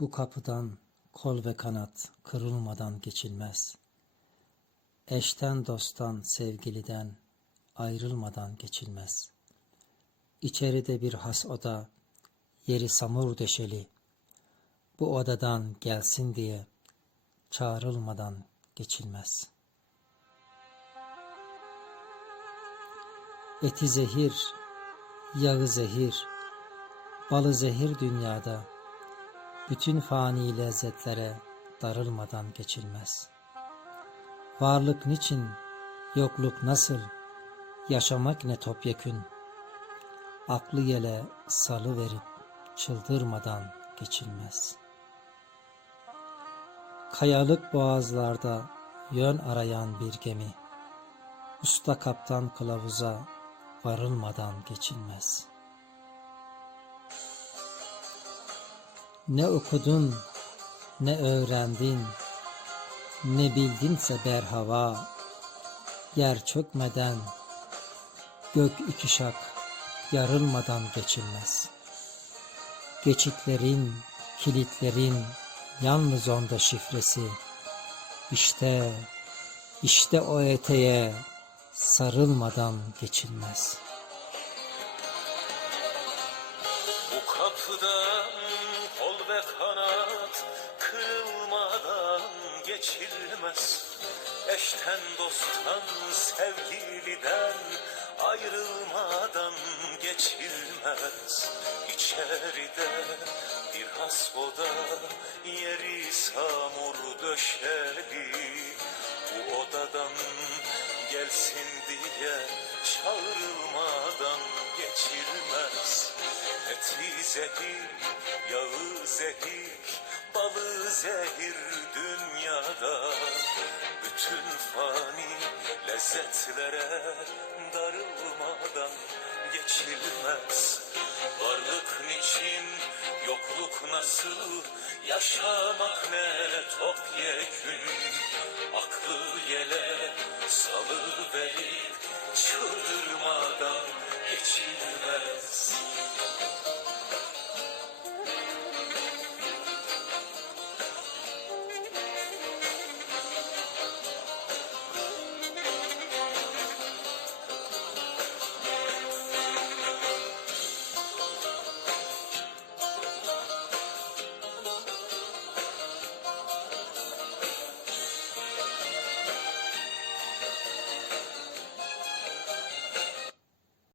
Bu kapıdan kol ve kanat kırılmadan geçilmez. Eşten dosttan sevgiliden ayrılmadan geçilmez. İçeride bir has oda, yeri samur döşeli. Bu odadan gelsin diye çağrılmadan geçilmez. Eti zehir, yağı zehir, balı zehir dünyada. Bütün fani lezzetlere darılmadan geçilmez. Varlık niçin, yokluk nasıl, yaşamak ne topyekün. Aklı yele salı verip çıldırmadan geçilmez. Kayalık boğazlarda yön arayan bir gemi, usta kaptan kılavuza varılmadan geçilmez. Ne okudun, ne öğrendin, ne bildinse berhava, yer çökmeden, gök iki şak yarılmadan geçilmez. Geçitlerin, kilitlerin yalnız onda şifresi. İşte, işte o eteğe sarılmadan geçilmez. Bu kapıdan kol ve kanat kırılmadan geçilmez. Eşten dosttan sevgiliden ayrılmadan geçilmez. İçeride bir has oda yeri samur döşeli. Zehir, yağı zehir, balı zehir dünyada. Bütün fani lezzetlere darılmadan geçilmez. Varlık niçin, yokluk nasıl, yaşamak ne topyekün. Aklı yele salı verip